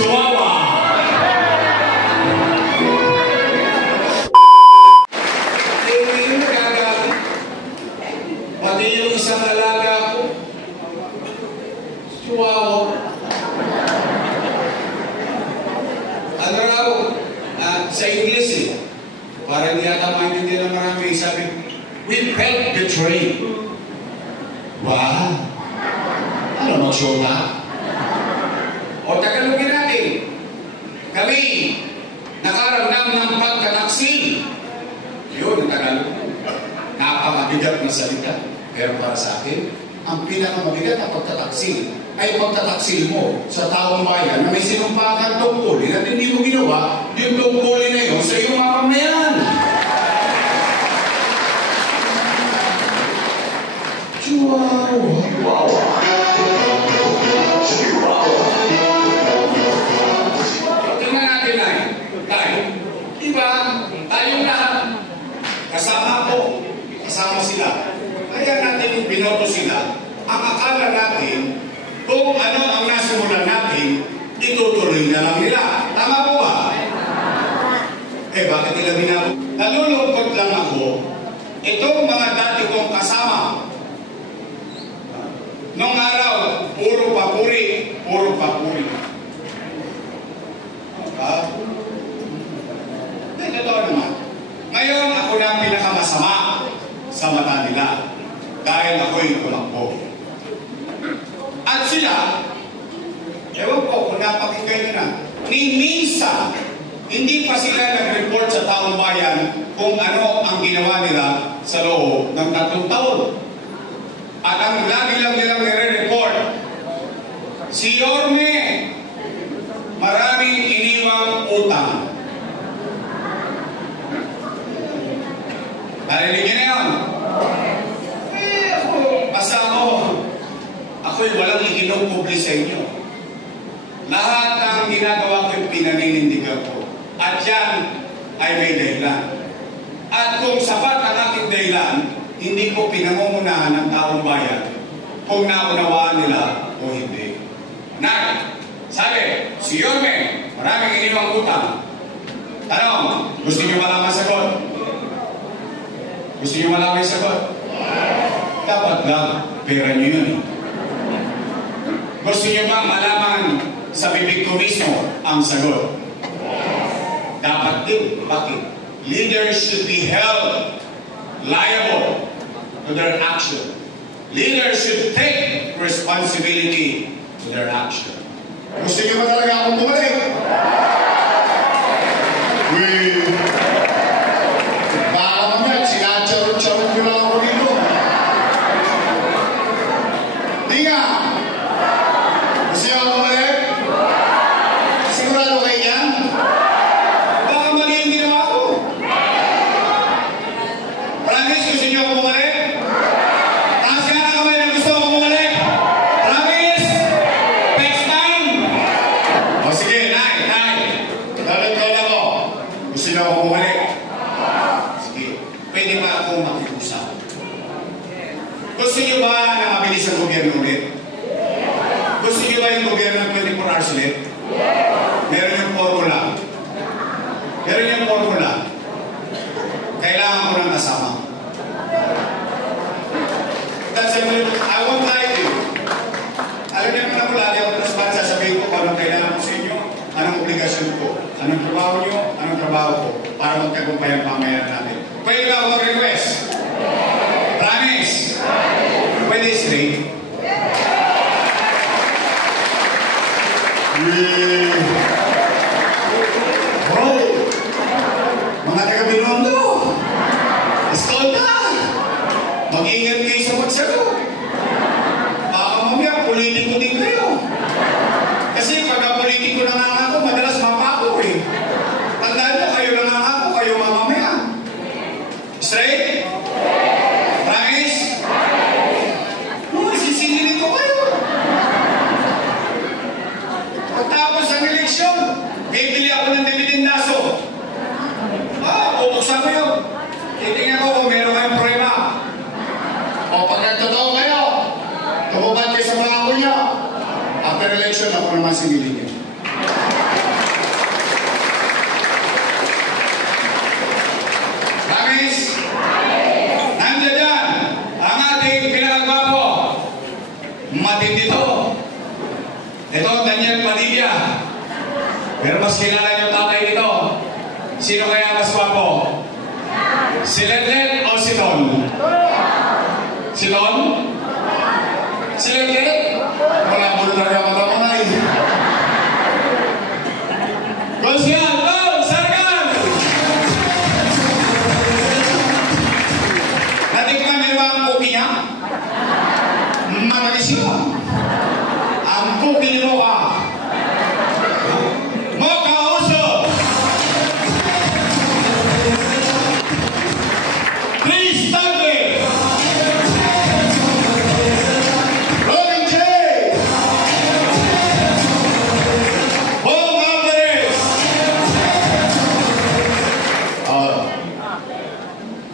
Chihuahua. Yung nagagalit. Pati yung isang alaga ko. Chihuahua. Ano raw? Sa English eh. Para hindi ata maintindihan ng marami. Sabi, we felt betrayed. Wow! Ano mag-show na? O Tagalogin natin. Kami nakaramdam ng pagkataksil. Yun ang Tagalog. Napakabigat na salita. Pero para sa akin, ang pinakamabigat na pagkataksil ay pagtataksil mo sa taong bayan na may sinumpakan tungkulin at hindi mo ginawa yung tungkulin na yun sa iyong mamamayan. Chihuahua. Tingnan natin na tayo. Diba? Tayong lahat. Kasama ko. Kasama sila. Kaya natin binoto sila. Ang akala natin, kung ano ang nasimulan natin, itutuloy na lang nila. Tama po ba? Eh, bakit nila binago? Nalulungkot lang ako, itong mga dati kong kasama, nung araw, puro papuri, puro papuri. Totoo naman. Ngayon, ako na ang pinakamasama sa mata nila dahil ako'y tumakbo. At sila, ewan po kung napakinggan nyo na, minsan, hindi pa sila nag-report sa taong bayan kung ano ang ginawa nila sa loob ng 3 taon. At ang lagi lang nilang nire-report, si Yorme, maraming iniwang utang. Narinig niyo na yun? Basta ako'y walang ikinukubli sa inyo. Lahat ng ginagawa ko'y pinaninindigan ko. At yan ay may dahilan. At kung sapat ang aking dahilan, hindi ko pinangungunahan ng taong bayan kung naunawaan nila o hindi. Sabi, si Yorme, maraming iniwang utang. Tanong, gusto niyo malaman sagot? Gusto niyo malaman sagot? Dapat lang, pera niyo yun. Gusto niyo bang malaman sa bibig ko mismo ang sagot? Dapat din. Bakit? Leaders should be held liable to their action. Leaders should take responsibility to their action. Gusto niyo ba talaga akong bumalik? Baka mamaya, sinacharot-charot nyo lang ako dito. Di nga. Gusto niyo akong bumalik? Sigurado kayo yan? Baka mali yung ginawa ko. Promise, gusto niyo akong bumalik? Taas nga na kamay na gusto akong bumalik. Promise? Next time? O sige, Nay. Dalit ako. Gusto niyo akong bumalik? Sige. Pwede ba akong makikusap? Gusto niyo ba na mabilis ang gobyerno ulit? Gusto niyo ba yung gobyerno ng 24 hours ulit? Meron yung formula. Kailangan ko ng kasama. That's it. I won't lie to you. Alam niyo naman ako, lagi ako transparent, sasabihin ko kung anong kailangan ko sa inyo, anong obligasyon ko, anong trabaho niyo, anong trabaho ko, para magtagumpay ang pamayaran natin. Pwede ba ako mag-request? Promise? Pwede straight? Bro! Mga taga-Binondo! Escolta! Mag-ingat kayo sa magsagot. Baka mamaya, politiko din kayo. Kasi pagka politiko na nga ako, madalas mapako eh. Tandaan nyo, kayo na nga ako, kayo mamamaya. Straight? Promise? Sisingilin ko kayo. Pagtapos ang eleksyon, bibili ako ng dividindaso. Bubuksan ko yun. Titingnan ko kung meron kayong problema. O pag nagtotoo kayo, tumupad kayo sa mga kuya. After election, ako naman singilin yun. Pero mas kilala niyo tatay nito. Sino kaya mas gwapo? Si Letlet o si Ton? Si Ton? Si Letlet? Wala mo na rin ako tamanay. Konsyal, Ton! Sargan! Natikman niyo ba ang cookie niya? Matalis yun. Ang cookie ni Mocha. Mocha Uso! Chris Tagle! Robin J! Paul Alvarez!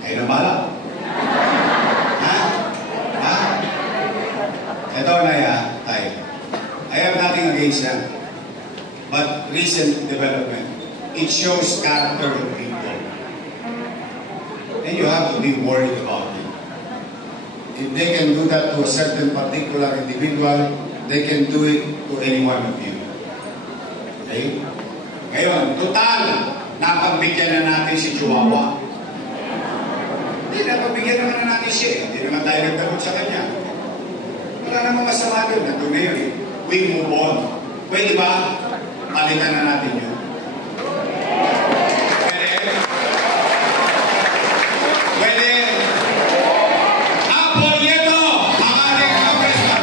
Kayo na bala? Ha? Ha? Ito na yan, tayo. I have nothing against that. But recent development, it shows character of people. And you have to be worried about it. If they can do that to a certain particular individual, they can do it to any one of you. Okay? Ngayon, total, napagbigyan na natin si Chihuahua. Hindi, napagbigyan naman na natin siya. Hindi naman tayo nagdagot sa kanya. Wala namang masama doon. Nandun na yun. We move on. Pwede ba? Palitan na natin yun. Pwede? Pwede? Apple Nieto! Ang ating congressman.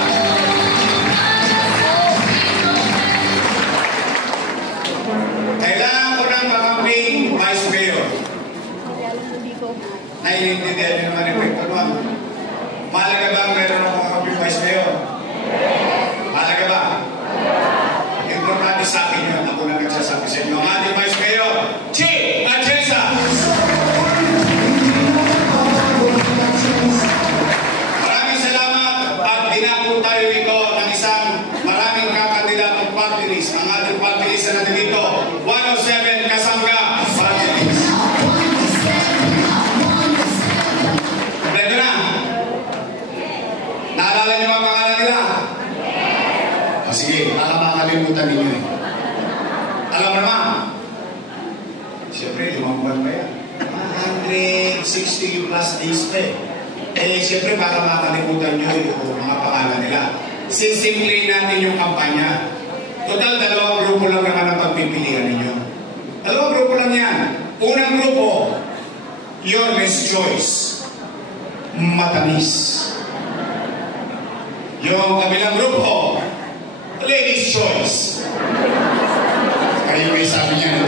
Kailangan ko ng kakamping vice mayor. Naiintindihan niyo naman yung kwento naman. Mahalaga ba ang meron ng kakamping vice mayor? Mahalaga ba? Importante sa akin yun. Ako na nagsasabi sa inyo. Ang ating Vice Mayor, Chi Atienza! Maraming salamat at dinako tayo ito ng isang maraming kakandidatong party list. Ang ating party list na nandito, 107 Kasangga party list. Kompleto na? Naalala niyo ang pangalan nila? Sige, makalimutan ninyo eh. Alam mo naman, siyempre, 5 buwan pa yan. 160 plus days pa eh. Eh, siyempre, baka makalimutan nyo yung mga pangalan nila. Sisimplay natin yung kampanya. Total, 2 grupo lang naman ang pagpipilian ninyo. 2 grupo lang yan. Unang grupo, your best choice. Matamis. Yung kabilang grupo, ladies' choice. Kayo may sabi niya,